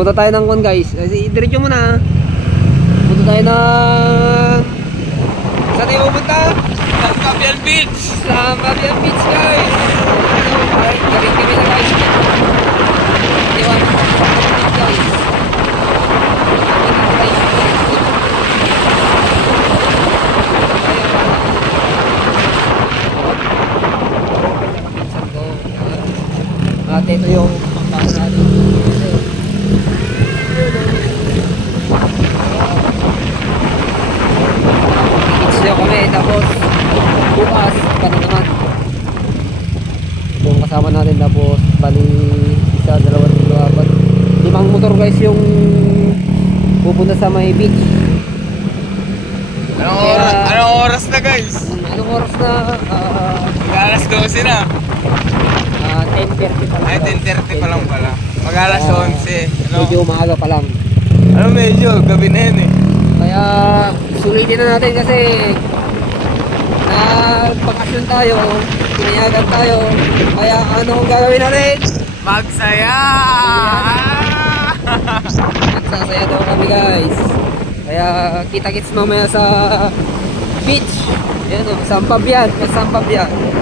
Punta tayo ng kon guys. Diretso mo na. Punta tayo ng... Saan tayo pupunta? Sa Capial Beach. Sa Capial Beach guys. Alright, galing kami na guys. Iwan sa Capial Beach guys. At ito yung pangkakas natin. Beach nyo kami, tapos bukas pa na naman yung kasama natin, tapos bali isa, dalawa, tatlo, apat, 5 motor guys yung pupunta sa may beach. Anong oras na guys? Anong oras na? Alas 12 na. 10:30 pa lang. Ay, 10:30 pa lang pala. Mag-alas 11. Ano? Medyo umaga pa lang. Ano medyo? Gabi na yun eh. Kaya sulitin na natin kasi nagpakasyon tayo, pinayagan tayo. Kaya ano ang gagawin natin? Magsaya! Magsasaya daw kami guys. Kaya kita-kits mamaya sa beach. Yan o, Sampab yan. Sampab yan.